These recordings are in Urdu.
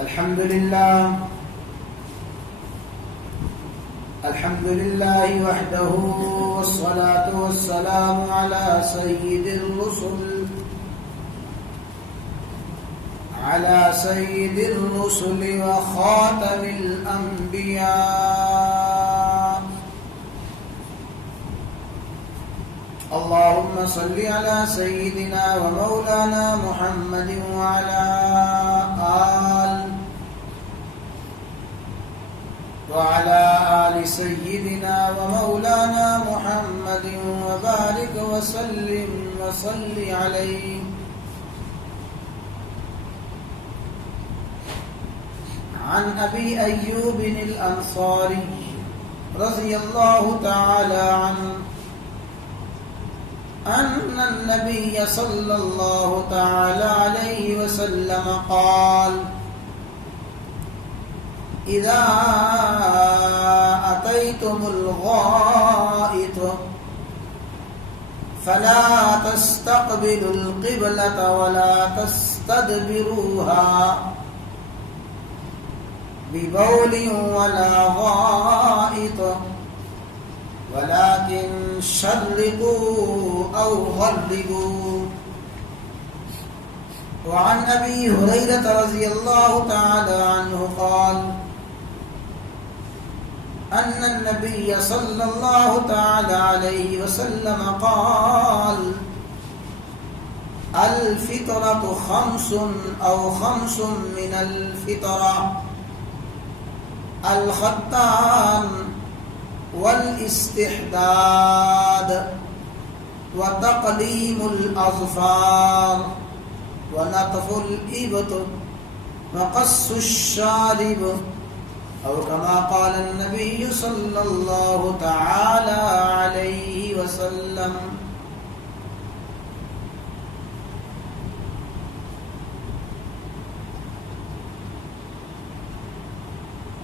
الحمد لله وحده والصلاة والسلام على سيد الرسل وخاتم الأنبياء. اللهم صل على سيدنا ومولانا محمد وعلى آل سيدنا ومولانا محمد وبارك وسلم وصل عليه. عن أبي أيوب الأنصاري رضي الله تعالى عنه أن النبي صلى الله تعالى عليه وسلم قال: إذا أتيتم الغائط فلا تستقبلوا القبلة ولا تستدبروها ببول ولا غائط ولكن شرقوا أو غربوا. وعن أبي هريرة رضي الله تعالى عنه قال: أن النبي صلى الله تعالى عليه وسلم قال: الفطرة خمس أو خمس من الفطرة: الختان والاستحداد وتقليم الأظفار ونطف الإبط وقص الشارب، أو كما قال النبي صلى الله تعالى عليه وسلم.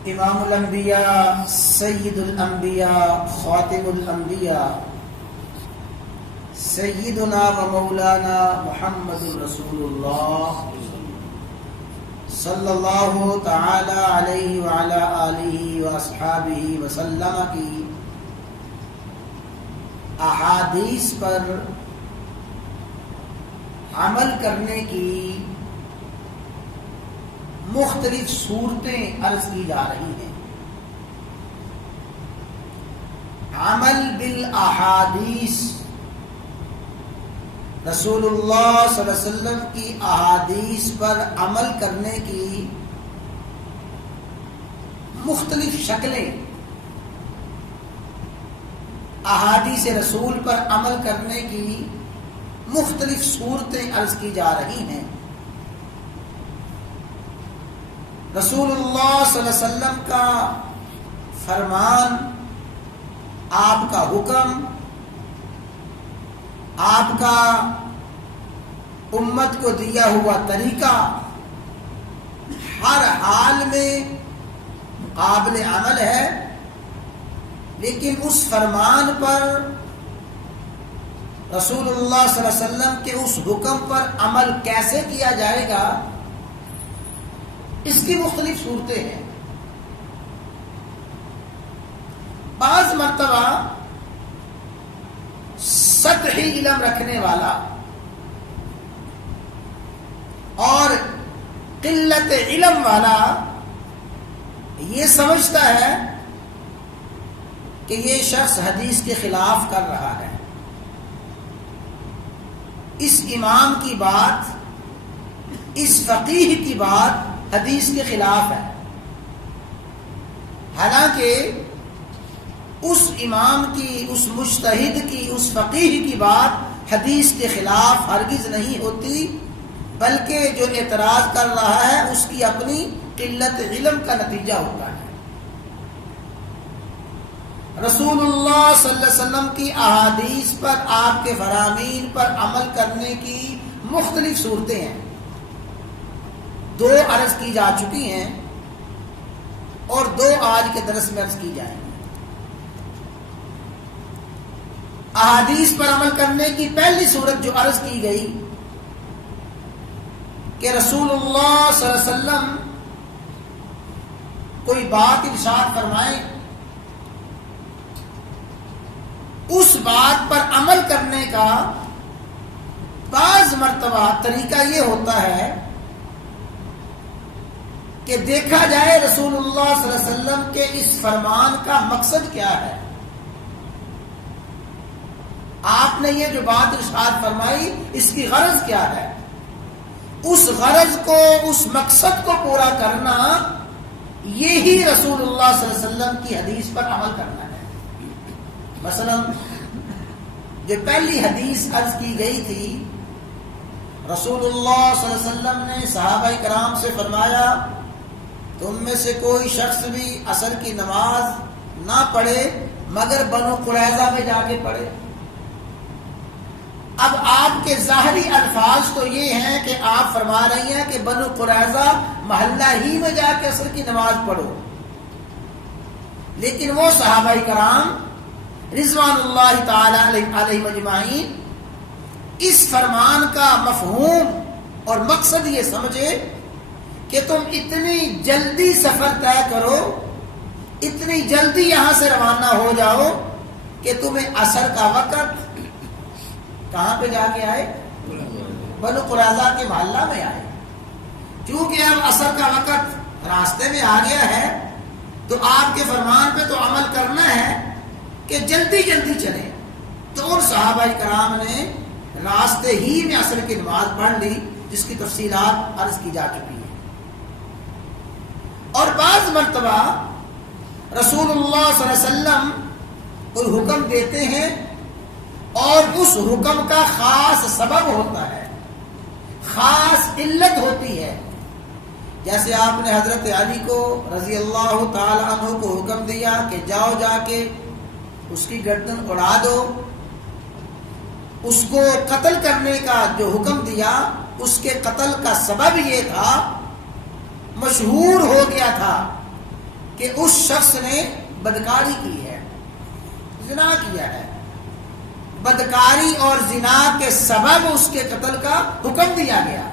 امام الانبیاء، سید الانبیاء، خاتم الانبیاء، سیدنا و مولانا محمد رسول اللہ صلی اللہ تعالی علیہ وعلی آلہ واصحابہ وسلم کی احادیث پر عمل کرنے کی مختلف صورتیں عرض کی جا رہی ہیں. عمل بالاحادیث، رسول اللہ صلی اللہ علیہ وسلم کی احادیث پر عمل کرنے کی مختلف شکلیں، احادیث رسول پر عمل کرنے کی مختلف صورتیں عرض کی جا رہی ہیں. رسول اللہ صلی اللہ علیہ وسلم کا فرمان، آپ کا حکم، آپ کا امت کو دیا ہوا طریقہ ہر حال میں قابل عمل ہے، لیکن اس فرمان پر، رسول اللہ صلی اللہ علیہ وسلم کے اس حکم پر عمل کیسے کیا جائے گا، اس کی مختلف صورتیں ہیں. بعض مرتبہ سطحی علم رکھنے والا اور قلت علم والا یہ سمجھتا ہے کہ یہ شخص حدیث کے خلاف کر رہا ہے، اس امام کی بات، اس فقیہ کی بات حدیث کے خلاف ہے. حالانکہ اس امام کی، اس مجتہد کی، اس فقیہ کی بات حدیث کے خلاف ہرگز نہیں ہوتی، بلکہ جو اعتراض کر رہا ہے اس کی اپنی قلت علم کا نتیجہ ہوتا ہے. رسول اللہ صلی اللہ علیہ وسلم کی احادیث پر، آپ کے فرامین پر عمل کرنے کی مختلف صورتیں ہیں. دو عرض کی جا چکی ہیں اور دو آج کے درس میں عرض کی جائیں گی. احادیث پر عمل کرنے کی پہلی صورت جو عرض کی گئی کہ رسول اللہ صلی اللہ علیہ وسلم کوئی بات ارشاد فرمائیں، اس بات پر عمل کرنے کا بعض مرتبہ طریقہ یہ ہوتا ہے کہ دیکھا جائے رسول اللہ صلی اللہ علیہ وسلم کے اس فرمان کا مقصد کیا ہے. آپ نے یہ جو بات ارشاد فرمائی اس کی غرض کیا ہے، اس غرض کو، اس مقصد کو پورا کرنا، یہی رسول اللہ صلی اللہ علیہ وسلم کی حدیث پر عمل کرنا ہے. مثلا جو پہلی حدیث عرض کی گئی تھی، رسول اللہ صلی اللہ علیہ وسلم نے صحابہ کرام سے فرمایا تم میں سے کوئی شخص بھی عصر کی نماز نہ پڑھے مگر بنو قریظہ میں جا کے پڑھے. اب آپ کے ظاہری الفاظ تو یہ ہیں کہ آپ فرما رہی ہیں کہ بنو قریظہ محلہ ہی میں جا کے عصر کی نماز پڑھو، لیکن وہ صحابہ کرام رضوان اللہ تعالی علیہ مجمعین اس فرمان کا مفہوم اور مقصد یہ سمجھے کہ تم اتنی جلدی سفر طے کرو، اتنی جلدی یہاں سے روانہ ہو جاؤ کہ تمہیں عصر کا وقت کہاں پہ جا کے آئے؟ بنو قریظہ کے محلہ میں آئے. کیونکہ اب عصر کا وقت راستے میں آ گیا ہے تو آپ کے فرمان پہ تو عمل کرنا ہے کہ جلدی جلدی چلیں. تو ان صحابہ کرام نے راستے ہی میں عصر کی نماز پڑھ لی، جس کی تفصیلات عرض کی جا چکی ہیں. اور بعض مرتبہ رسول اللہ صلی اللہ علیہ وسلم کوئی حکم دیتے ہیں اور اس حکم کا خاص سبب ہوتا ہے، خاص علت ہوتی ہے. جیسے آپ نے حضرت علی کو رضی اللہ تعالی عنہ کو حکم دیا کہ جاؤ جا کے اس کی گردن اڑا دو. اس کو قتل کرنے کا جو حکم دیا، اس کے قتل کا سبب یہ تھا، مشہور ہو گیا تھا کہ اس شخص نے بدکاری کی ہے، زنا کیا ہے. بدکاری اور زنا کے سبب اس کے قتل کا حکم دیا گیا.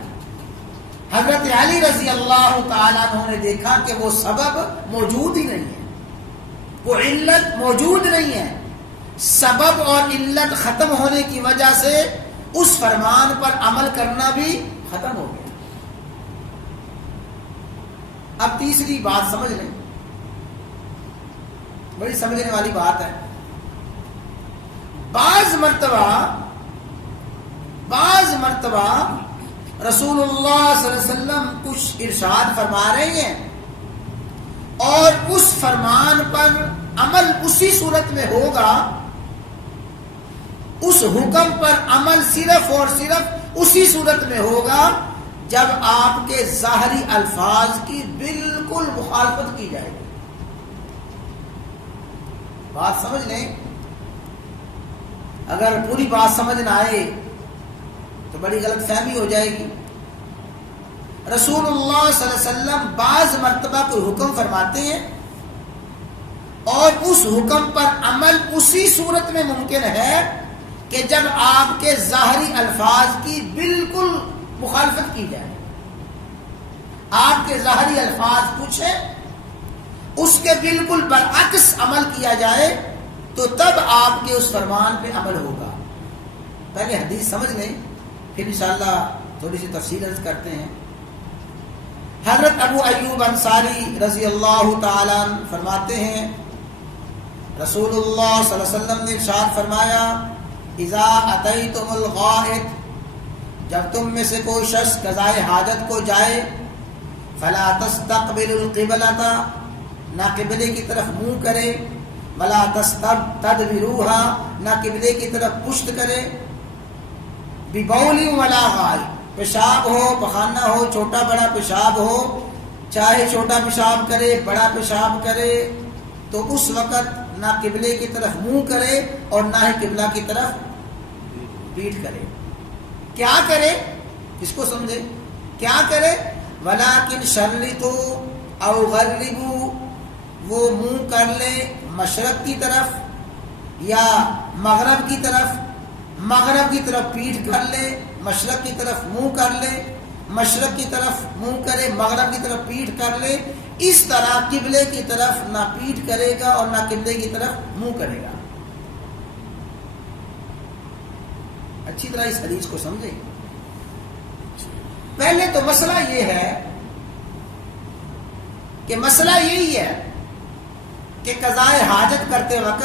حضرت علی رضی اللہ تعالیٰ عنہ نے دیکھا کہ وہ سبب موجود ہی نہیں ہے، وہ علت موجود نہیں ہے. سبب اور علت ختم ہونے کی وجہ سے اس فرمان پر عمل کرنا بھی ختم ہو گیا. اب تیسری بات سمجھ لیں، بڑی سمجھنے والی بات ہے. بعض مرتبہ رسول اللہ صلی اللہ علیہ وسلم کچھ ارشاد فرما رہے ہیں اور اس فرمان پر عمل اسی صورت میں ہوگا، اس حکم پر عمل صرف اور صرف اسی صورت میں ہوگا جب آپ کے ظاہری الفاظ کی بالکل مخالفت کی جائے گی. بات سمجھ لیں، اگر پوری بات سمجھ نہ آئے تو بڑی غلط فہمی ہو جائے گی. رسول اللہ صلی اللہ علیہ وسلم بعض مرتبہ کوئی حکم فرماتے ہیں اور اس حکم پر عمل اسی صورت میں ممکن ہے کہ جب آپ کے ظاہری الفاظ کی بالکل مخالفت کی جائے. آپ کے ظاہری الفاظ کچھ ہیں، اس کے بالکل برعکس عمل کیا جائے تو تب آپ کے اس فرمان پہ عمل ہوگا. پہلے حدیث سمجھ لیں، پھر انشاءاللہ تھوڑی سی تفصیل عرض کرتے ہیں. حضرت ابو ایوب انصاری رضی اللہ تعالیٰ عنہ فرماتے ہیں رسول اللہ صلی اللہ علیہ وسلم نے ارشاد فرمایا اذا اتیتم الغائط، جب تم میں سے کوئی شخص قضائے حاجت کو جائے، فلا تستقبلوا القبلۃ، نہ قبلے کی طرف منہ کرے، ولا تستدبروها، نہ قبلے کی طرف پشت کرے، ببول ولا غائط، پیشاب ہو، پخانہ ہو، چھوٹا بڑا پیشاب ہو، چاہے چھوٹا پیشاب کرے بڑا پیشاب کرے، تو اس وقت نہ قبلے کی طرف منہ کرے اور نہ ہی قبلہ کی طرف پیٹھ کرے. کیا کرے؟ اس کو سمجھے، کیا کرے؟ ولیکن شرقوا او غربوا، وہ منہ کر لے مشرق کی طرف یا مغرب کی طرف، مغرب کی طرف پیٹھ کر لے، مشرق کی طرف منہ کر لے، مشرق کی طرف منہ کرے، مغرب کی طرف پیٹھ کر لے، اس طرح قبلے کی طرف نہ پیٹھ کرے گا اور نہ قبلے کی طرف منہ کرے گا۔ اچھی طرح اس حدیث کو سمجھیں۔ پہلے تو مسئلہ یہ ہے کہ مسئلہ یہی ہے کہ قضاء حاجت کرتے وقت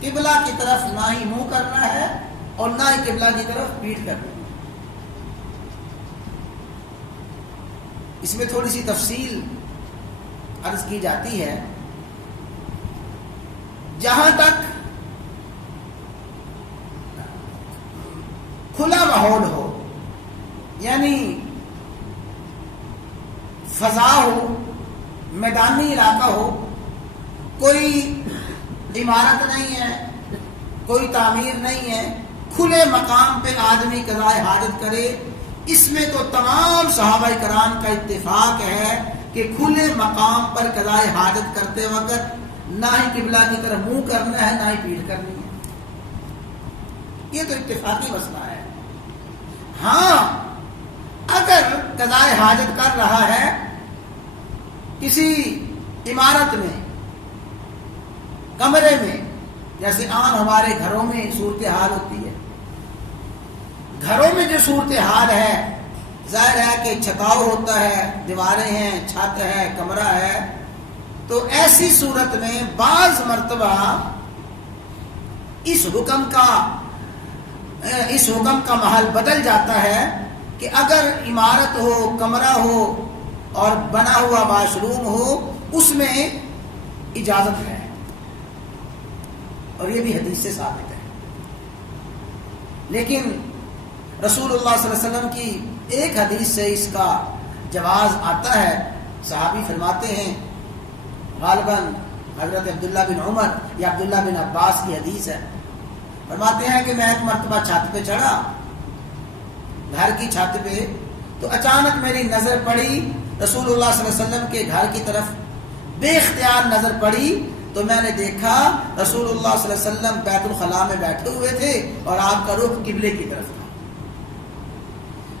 قبلہ کی طرف نہ ہی منہ کرنا ہے اور نہ ہی قبلہ کی طرف پیٹھ کرنا ہے۔ اس میں تھوڑی سی تفصیل عرض کی جاتی ہے۔ جہاں تک کھلا ماحول ہو، یعنی فضا ہو، میدانی علاقہ ہو، کوئی عمارت نہیں ہے، کوئی تعمیر نہیں ہے، کھلے مقام پہ آدمی قضاء حاجت کرے، اس میں تو تمام صحابہ کرام کا اتفاق ہے کہ کھلے مقام پر قضاء حاجت کرتے وقت نہ ہی قبلہ کی طرف منہ کرنا ہے نہ ہی پیٹھ کرنی ہے۔ یہ تو اتفاقی مسئلہ ہے۔ ہاں، اگر قضاء حاجت کر رہا ہے کسی عمارت میں، کمرے میں، جیسے عام ہمارے گھروں میں صورتحال ہوتی ہے، گھروں میں جو صورتحال ہے ظاہر ہے کہ چھتاؤ ہوتا ہے، دیواریں ہیں، چھت ہے، کمرہ ہے، تو ایسی صورت میں بعض مرتبہ اس حکم کا محل بدل جاتا ہے کہ اگر عمارت ہو، کمرہ ہو اور بنا ہوا واش روم ہو، اس میں اجازت ہے، اور یہ بھی حدیث سے ثابت ہے۔ لیکن رسول اللہ صلی اللہ علیہ وسلم کی ایک حدیث سے اس کا جواز آتا ہے۔ صحابی فرماتے ہیں، غالباً حضرت عبداللہ بن عمر یا عبداللہ بن عباس کی حدیث ہے، فرماتے ہیں کہ میں ایک مرتبہ چھت پہ چڑھا، گھر کی چھت پہ، تو اچانک میری نظر پڑی رسول اللہ صلی اللہ علیہ وسلم کے گھر کی طرف، بے اختیار نظر پڑی تو میں نے دیکھا رسول اللہ صلی اللہ علیہ وسلم بیت الخلاء میں بیٹھے ہوئے تھے اور آپ کا رخ قبلے کی طرف تھا۔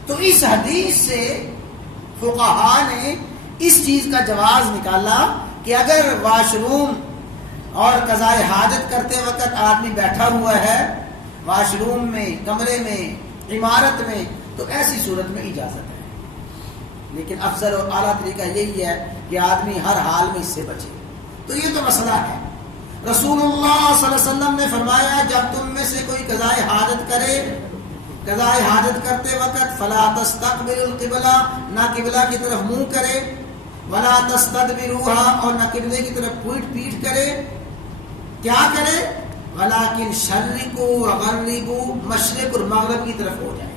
تو اس حدیث سے فقہاء نے اس چیز کا جواز نکالا کہ اگر واش روم اور قضاء حاجت کرتے وقت آدمی بیٹھا ہوا ہے واش روم میں، کمرے میں، عمارت میں، تو ایسی صورت میں اجازت ہے۔ لیکن افضل اور اعلیٰ طریقہ یہی ہے کہ آدمی ہر حال میں اس سے بچے۔ تو یہ تو مسئلہ ہے۔ رسول اللہ صلی اللہ علیہ وسلم نے فرمایا، جب تم میں سے کوئی قضاء حاجت کرے، قضاء حاجت کرتے وقت فلا تستقبل القبلہ، نہ قبلہ کی طرف منہ کرے، ولا تستدبروها، اور نہ قبلے کی طرف پیٹھ کرے، کیا کرے؟ ولیکن شرقوا وغربوا، مشرق اور مغرب کی طرف ہو جائے۔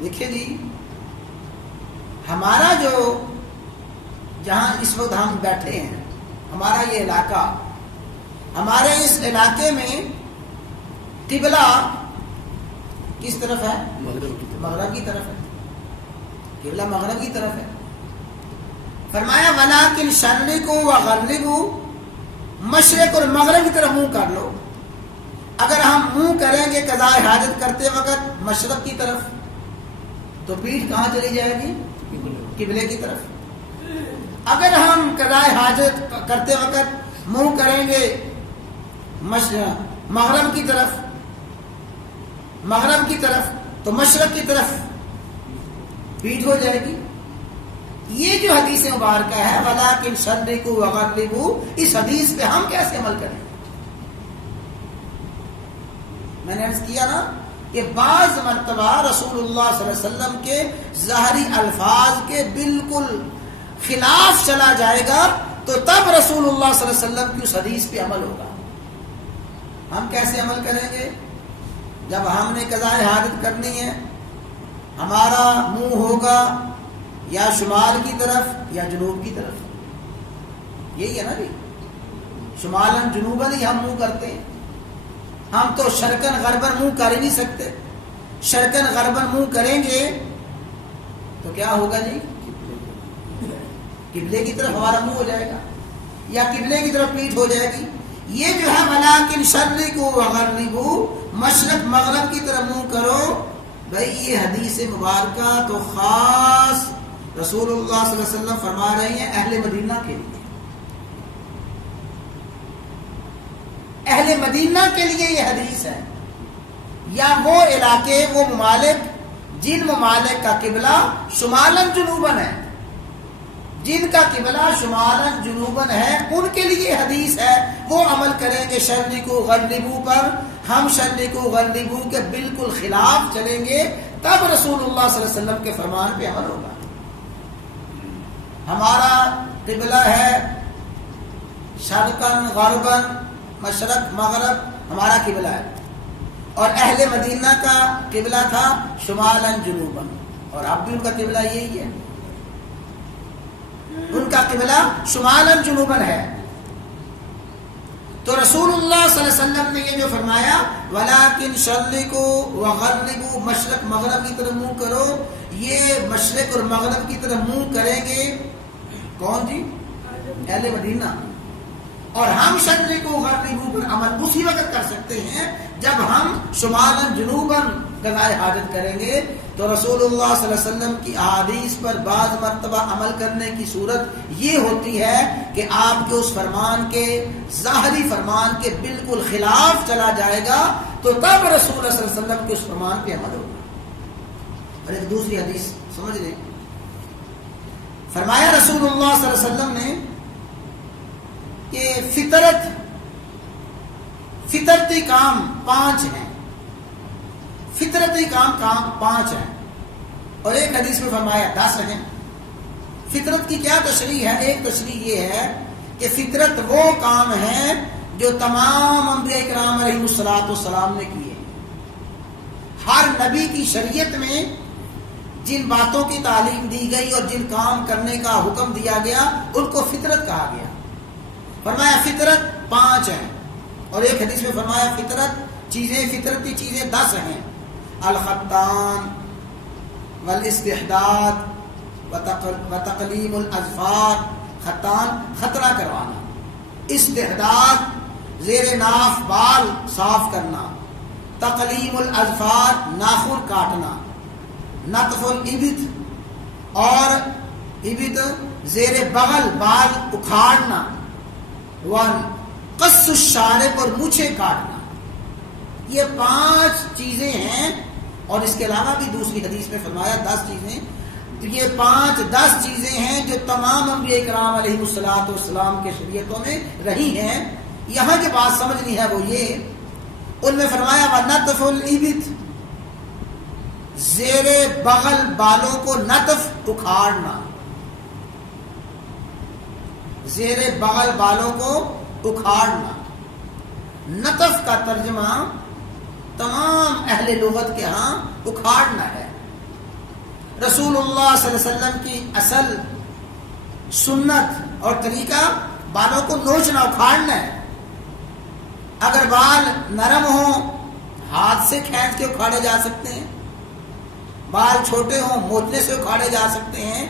دیکھیں جی، ہمارا جو جہاں اس وقت ہم بیٹھے ہیں، ہمارا یہ علاقہ، ہمارے اس علاقے میں قبلہ کس طرف ہے؟ مغرب کی طرف ہے، قبلہ مغرب کی طرف ہے۔ فرمایا ولیکن شرقوا وغربوا، مشرق اور مغرب کی طرف منہ کر لو۔ اگر ہم منہ کریں گے قضاء حاجت کرتے وقت مشرق کی طرف، تو پیٹھ کہاں چلی جائے گی؟ قبلے کی طرف۔ اگر ہم قضاء حاجت کرتے وقت منہ کریں گے مغرب کی طرف، تو مشرق کی طرف پیٹھ ہو جائے گی۔ یہ جو حدیث مبارکہ ہے ولیکن شرقوا وغربوا، اس حدیث پہ ہم کیسے عمل کریں؟ میں نے عرض کیا نا کہ بعض مرتبہ رسول اللہ صلی اللہ علیہ وسلم کے ظاہری الفاظ کے بالکل خلاف چلا جائے گا، تو تب رسول اللہ صلی اللہ علیہ وسلم کی اس حدیث پہ عمل ہوگا۔ ہم کیسے عمل کریں گے؟ جب ہم نے قضاء حاجت کرنی ہے، ہمارا منہ ہوگا یا شمال کی طرف یا جنوب کی طرف، یہی ہے نا جی، شمالاً جنوباً ہی ہم منہ کرتے ہیں۔ ہم تو شرقاً غرباً منہ کر ہی نہیں سکتے۔ شرقاً غرباً منہ کریں گے تو کیا ہوگا جی؟ قبلے کی طرف ہمارا منہ ہو جائے گا یا قبلے کی طرف پیٹھ ہو جائے گی۔ یہ جو ہے ولیکن شرقوا وغربوا، مشرق مغرب کی طرف منہ کرو، بھائی یہ حدیث مبارکہ تو خاص رسول اللہ صلی اللہ علیہ وسلم فرما رہے ہیں اہل مدینہ کے لیے، اہل مدینہ کے لیے یہ حدیث ہے، یا وہ علاقے، وہ ممالک جن ممالک کا قبلہ شمالاً جنوباً ہے، جن کا قبلہ شمالاً جنوباً ہے، ان کے لیے حدیث ہے، وہ عمل کریں گے شرقوا غربوا پر۔ ہم شرقوا غربوا کے بالکل خلاف چلیں گے، تب رسول اللہ صلی اللہ علیہ وسلم کے فرمان پہ عمل ہوگا۔ ہمارا قبلہ ہے شرقاً غرباً، مشرق مغرب ہمارا قبلہ ہے، اور اہل مدینہ کا قبلہ تھا شمالاً جنوباً، اور اب بھی ان کا قبلہ یہی ہے، ان کا قبلہ شمالاً جنوباً ہے۔ تو رسول اللہ صلی اللہ علیہ وسلم نے یہ جو فرمایا ولیکن شرقوا وغربوا، مشرق مغرب کی طرف منہ کرو، یہ مشرق اور مغرب کی طرف منہ کریں گے کون جی؟ اہل مدینہ۔ اور ہم شرقوا وغربوا پر عمل اسی وقت کر سکتے ہیں جب ہم شمالاً جنوباً قضائے حاجت کریں گے۔ تو رسول اللہ صلی اللہ علیہ وسلم کی احادیث پر بعض مرتبہ عمل کرنے کی صورت یہ ہوتی ہے کہ آپ کے اس فرمان کے، ظاہری فرمان کے بالکل خلاف چلا جائے گا، تو تب رسول اللہ صلی اللہ علیہ وسلم کے اس فرمان پہ عمل ہوگا۔ اور ایک دوسری حدیث سمجھ لیں، فرمایا رسول اللہ صلی اللہ علیہ وسلم نے کہ فطرتی کام 5 ہیں، فطرتی کام 5 ہیں، اور ایک حدیث میں فرمایا 10 ہیں۔ فطرت کی کیا تشریح ہے؟ ایک تشریح یہ ہے کہ فطرت وہ کام ہے جو تمام انبیاء کرام علیہ السلام نے کیے۔ ہر نبی کی شریعت میں جن باتوں کی تعلیم دی گئی اور جن کام کرنے کا حکم دیا گیا ان کو فطرت کہا گیا۔ فرمایا فطرت 5 ہیں، اور ایک حدیث میں فرمایا فطرتی چیزیں 10 ہیں: الختان والاستحداد وتقلیم الاظفار، ختان ختنہ کروانا، استحداد زیر ناف بال صاف کرنا، تقلیم الاظفار ناخن کاٹنا، نطف الابط، اور ابط زیر بغل بال اکھاڑنا، قص الشارب اور مونچھیں کاٹنا۔ یہ 5 چیزیں ہیں، اور اس کے علاوہ بھی دوسری حدیث میں فرمایا 10 چیزیں۔ تو یہ 10 چیزیں ہیں جو تمام انبیاء کرام علیہ السلام کے شریعتوں میں رہی ہیں۔ یہاں جو بات سمجھنی ہے وہ یہ، ان میں فرمایا وَنَطْفُ الْإِبِطِ، زیر بغل بالوں کو نطف اکھاڑنا، زیر بغل بالوں کو اکھاڑنا۔ نطف کا ترجمہ تمام اہل لغت کے ہاں اکھاڑنا ہے۔ رسول اللہ صلی اللہ علیہ وسلم کی اصل سنت اور طریقہ بالوں کو نوچنا، اکھاڑنا ہے۔ اگر بال نرم ہوں ہاتھ سے کھینچ کے اکھاڑے جا سکتے ہیں، بال چھوٹے ہوں موچنے سے اکھاڑے جا سکتے ہیں،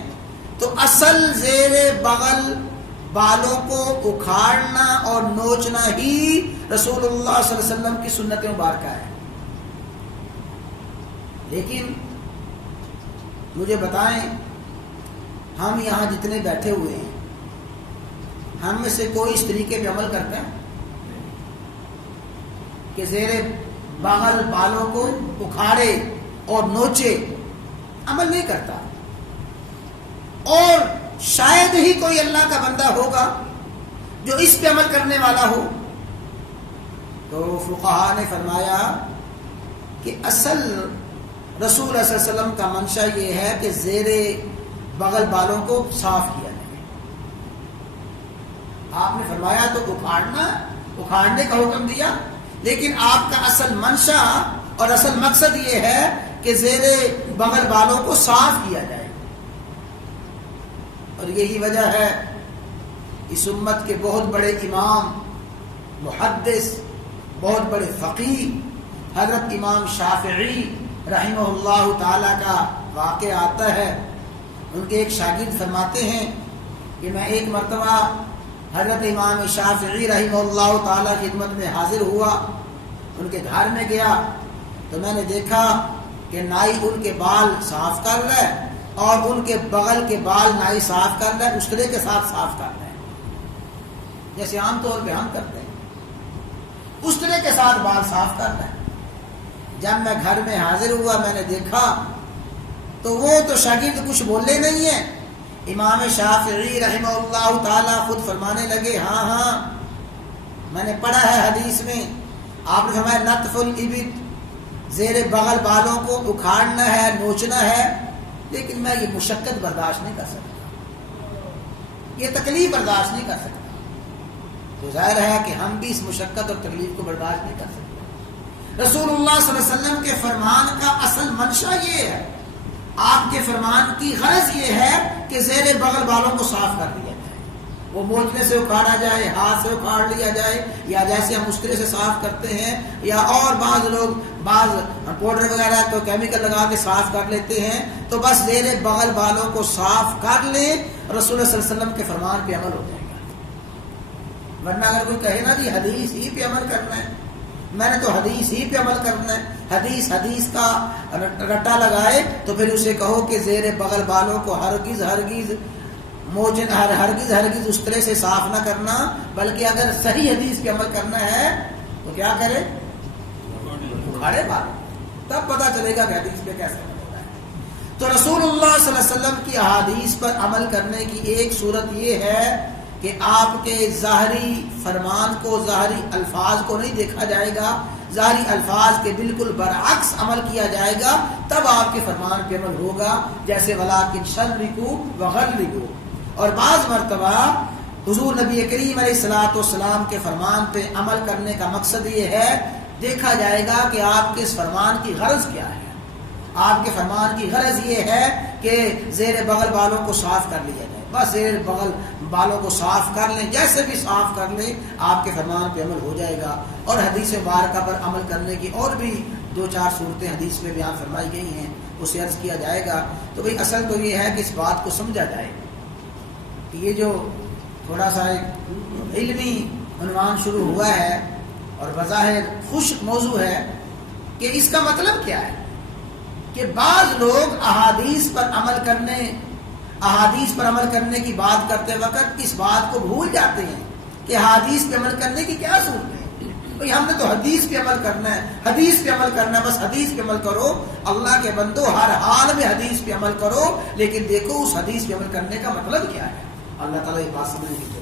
تو اصل زیر بغل بالوں کو اکھاڑنا اور نوچنا ہی رسول اللہ صلی اللہ علیہ وسلم کی سنت مبارکہ ہے۔ لیکن مجھے بتائیں، ہم یہاں جتنے بیٹھے ہوئے ہیں، ہم میں سے کوئی اس طریقے پہ عمل کرتا ہے کہ زیر بغل بالوں کو اکھاڑے اور نوچے؟ عمل نہیں کرتا۔ اور شاید ہی کوئی اللہ کا بندہ ہوگا جو اس پہ عمل کرنے والا ہو۔ تو فقہاء نے فرمایا کہ اصل رسول اللہ صلی اللہ علیہ وسلم کا منشا یہ ہے کہ زیر بغل بالوں کو صاف کیا جائے۔ آپ نے فرمایا تو اکھاڑنے کا حکم دیا، لیکن آپ کا اصل منشا اور اصل مقصد یہ ہے کہ زیر بغل بالوں کو صاف کیا جائے۔ اور یہی وجہ ہے اس امت کے بہت بڑے امام، محدث، بہت بڑے فقیہ حضرت امام شافعی رحمہ اللہ تعالی کا واقعہ آتا ہے۔ ان کے ایک شاگرد فرماتے ہیں کہ میں ایک مرتبہ حضرت امام شافعی رحمہ اللہ تعالی خدمت میں حاضر ہوا، ان کے گھر میں گیا تو میں نے دیکھا کہ نائی ان کے بال صاف کر رہا ہے اور ان کے بغل کے بال نائی صاف کر رہا ہے، استرے کے ساتھ صاف کر رہا ہے، جیسے عام طور پہ ہم کرتے ہیں، استرے کے ساتھ بال صاف کر رہا ہے۔ جب میں گھر میں حاضر ہوا میں نے دیکھا تو وہ تو شاگرد کچھ بولے نہیں ہیں، امام شافعی رحمہ اللہ تعالی خود فرمانے لگے ہاں ہاں میں نے پڑھا ہے حدیث میں، آپ نے فرمایا نتف الابط، زیر بغل بالوں کو اکھاڑنا ہے، نوچنا ہے، لیکن میں یہ مشقت برداشت نہیں کر سکتا، یہ تکلیف برداشت نہیں کر سکتا۔ تو ظاہر ہے کہ ہم بھی اس مشقت اور تکلیف کو برداشت نہیں کر سکتے۔ رسول اللہ صلی اللہ علیہ وسلم کے فرمان کا اصل منشا یہ ہے، آپ کے فرمان کی غرض یہ ہے کہ زیر بغل بالوں کو صاف کر دیا جائے، وہ موچنے سے اکھاڑا جائے، ہاتھ سے اکھاڑ لیا جائے، یا جیسے ہم مسترے سے صاف کرتے ہیں، یا اور بعض لوگ بعض پاؤڈر وغیرہ تو کیمیکل لگا کے صاف کر لیتے ہیں، تو بس زیر بغل بالوں کو صاف کر لیں، رسول اللہ صلی اللہ علیہ وسلم کے فرمان پہ عمل ہو جائے گا۔ ورنہ اگر کوئی کہے نا جی حدیث ہی پہ عمل کرنا ہے، میں نے تو حدیث ہی پہ عمل کرنا ہے، حدیث کا رٹا لگائے، تو پھر اسے کہو کہ زیر بغل بالوں کو ہرگز استرے سے صاف نہ کرنا، بلکہ اگر صحیح حدیث پہ عمل کرنا ہے تو کیا کرے؟ اکھاڑے بال، تب پتہ چلے گا کہ حدیث پہ کیسے عمل ہوتا ہے۔ تو رسول اللہ صلی اللہ علیہ وسلم کی احادیث پر عمل کرنے کی ایک صورت یہ ہے کہ آپ کے ظاہری فرمان کو، ظاہری الفاظ کو نہیں دیکھا جائے گا، ظاہری الفاظ کے بالکل برعکس عمل کیا جائے گا، تب آپ کے فرمان پہ عمل ہوگا، جیسے وَلَٰكِنْ شَرِّكُوا وَغَلِّظُوا۔ اور بعض مرتبہ حضور نبی کریم علیہ الصلوۃ والسلام کے فرمان پہ عمل کرنے کا مقصد یہ ہے، دیکھا جائے گا کہ آپ کے اس فرمان کی غرض کیا ہے۔ آپ کے فرمان کی غرض یہ ہے کہ زیر بغل بالوں کو صاف کر لیا جائے، بس زیر بغل بالوں کو صاف کر لیں، جیسے بھی صاف کر لیں، آپ کے فرمان پہ عمل ہو جائے گا۔ اور حدیث مبارکہ پر عمل کرنے کی اور بھی 2-4 صورتیں حدیث میں بیان فرمائی گئی ہیں، اسے عرض کیا جائے گا۔ تو بھئی اصل تو یہ ہے کہ اس بات کو سمجھا جائے کہ یہ جو تھوڑا سا ایک علمی عنوان شروع ہوا ہے اور بظاہر خشک موضوع ہے، کہ اس کا مطلب کیا ہے کہ بعض لوگ احادیث پر عمل کرنے کی بات کرتے وقت اس بات کو بھول جاتے ہیں کہ حدیث پہ عمل کرنے کی کیا صورت ہے۔ بھئی ہم نے تو حدیث پہ عمل کرنا ہے، حدیث پہ عمل کرنا ہے، بس حدیث پہ عمل کرو۔ اللہ کے بندو ہر حال میں حدیث پہ عمل کرو، لیکن دیکھو اس حدیث پہ عمل کرنے کا مطلب کیا ہے۔ اللہ تعالیٰ یہ بات سمجھنے کی